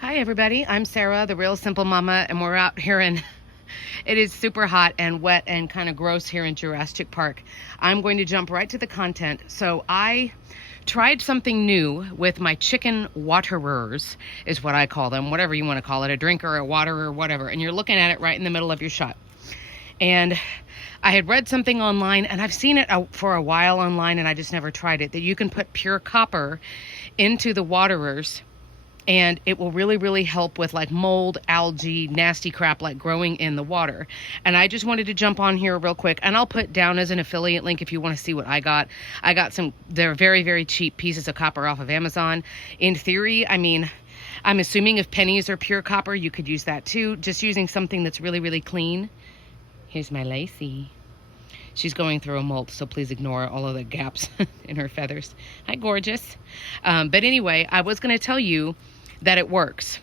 Hi everybody, I'm Sarah, the Real Simple Mama, and we're out here in, it is super hot and wet and kind of gross here in Jurassic Park. I'm going to jump right to the content. So I tried something new with my chicken waterers, is what I call them, whatever you want to call it, a drinker, a waterer, whatever. And you're looking at it right in the middle of your shot. And I had read something online, and I've seen it for a while online, and I just never tried it, that you can put pure copper into the waterers, and it will really help with like mold, algae, nasty crap like growing in the water. And I just wanted to jump on here real quick, and I'll put down as an affiliate link if you want to see what I got. I got some, they're very cheap pieces of copper off of Amazon. In theory, I mean, I'm assuming if pennies are pure copper, you could use that too. Just using something that's really clean. Here's my Lacey. She's going through a molt, so please ignore all of the gaps in her feathers. Hi, gorgeous. But anyway, I was going to tell you that it works.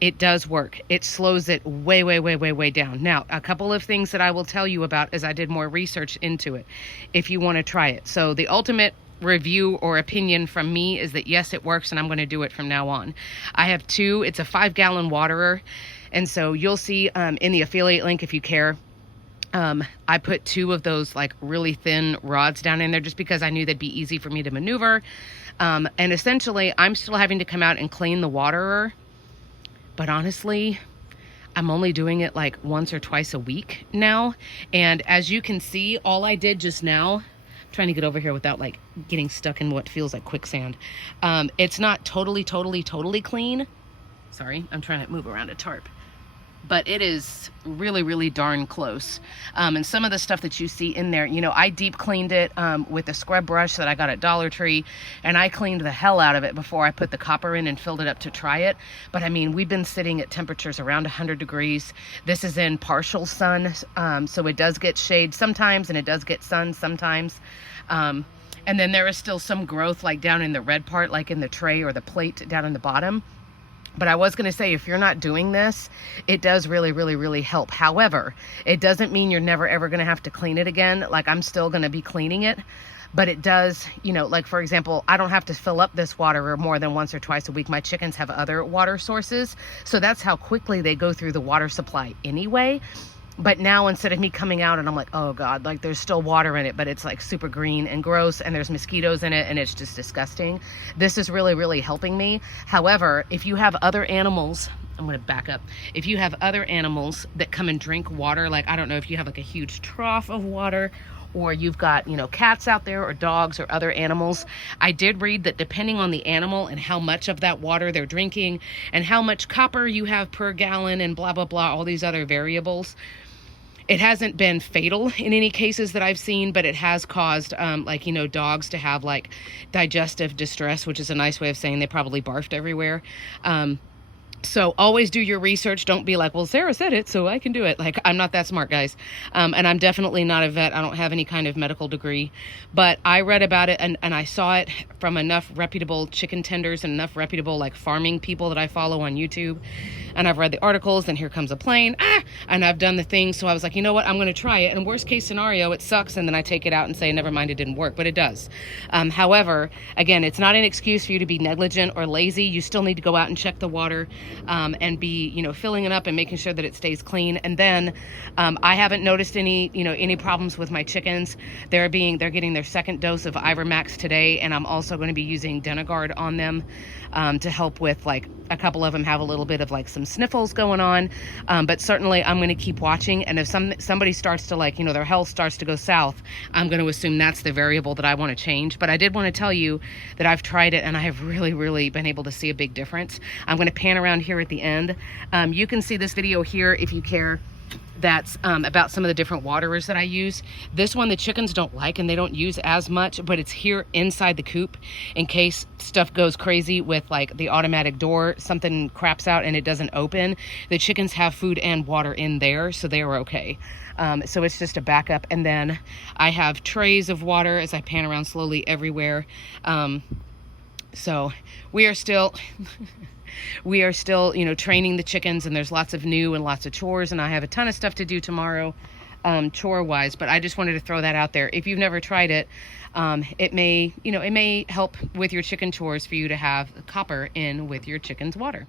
It does work. It slows it way down. Now, a couple of things that I will tell you about as I did more research into it, if you want to try it. So the ultimate review or opinion from me is that yes, it works, and I'm going to do it from now on. I have two. It's a 5-gallon waterer, and so you'll see in the affiliate link if you care. I put 2 of those like really thin rods down in there just because I knew they'd be easy for me to maneuver. And essentially I'm still having to come out and clean the waterer, but honestly, I'm only doing it like once or twice a week now. And as you can see, all I did just now, I'm trying to get over here without like getting stuck in what feels like quicksand. It's not totally clean. Sorry, I'm trying to move around a tarp. But it is really darn close. And some of the stuff that you see in there, you know, I deep cleaned it with a scrub brush that I got at Dollar Tree, and I cleaned the hell out of it before I put the copper in and filled it up to try it. But I mean, we've been sitting at temperatures around 100 degrees. This is in partial sun, so it does get shade sometimes, and it does get sun sometimes. And then there is still some growth like down in the red part, like in the tray or the plate down in the bottom. But I was going to say, if you're not doing this, it does really help. However, it doesn't mean you're never ever going to have to clean it again. Like, I'm still going to be cleaning it, but it does, you know, like for example, I don't have to fill up this water more than once or twice a week. My chickens have other water sources, so that's how quickly they go through the water supply anyway. But now, instead of me coming out and I'm like, oh God, like there's still water in it, but it's like super green and gross, and there's mosquitoes in it, and it's just disgusting. This is really helping me. However, if you have other animals, I'm going to back up. If you have other animals that come and drink water, like, I don't know if you have like a huge trough of water, or you've got, you know, cats out there or dogs or other animals. I did read that depending on the animal and how much of that water they're drinking and how much copper you have per gallon and blah, all these other variables, it hasn't been fatal in any cases that I've seen, but it has caused, like, you know, dogs to have like digestive distress, which is a nice way of saying they probably barfed everywhere. So always do your research. Don't be like, well, Sarah said it, so I can do it. Like, I'm not that smart, guys. And I'm definitely not a vet. I don't have any kind of medical degree, but I read about it and I saw it from enough reputable chicken tenders and enough reputable like farming people that I follow on YouTube. And I've read the articles, and here comes a plane, and I've done the thing. So I was like, you know what? I'm going to try it. And worst case scenario, it sucks. And then I take it out and say, never mind, it didn't work, but it does. However, again, it's not an excuse for you to be negligent or lazy. You still need to go out and check the water. And be, you know, filling it up and making sure that it stays clean. And then I haven't noticed any problems with my chickens. They're getting their second dose of Ivermax today, and I'm also going to be using Denagard on them to help with, like, a couple of them have a little bit of like some sniffles going on. But certainly I'm going to keep watching, and if somebody starts to, like, you know, their health starts to go south, I'm going to assume that's the variable that I want to change. But I did want to tell you that I've tried it, and I have really been able to see a big difference. I'm going to pan around here at the end. You can see this video here if you care. That's about some of the different waterers that I use. This one the chickens don't like, and they don't use as much, but it's here inside the coop in case stuff goes crazy with like the automatic door, something craps out and it doesn't open. The chickens have food and water in there, so they are okay. So it's just a backup. And then I have trays of water as I pan around slowly everywhere. So we are still you know, training the chickens, and there's lots of new and lots of chores, and I have a ton of stuff to do tomorrow, chore wise, but I just wanted to throw that out there. If you've never tried it, it may help with your chicken chores for you to have copper in with your chicken's water.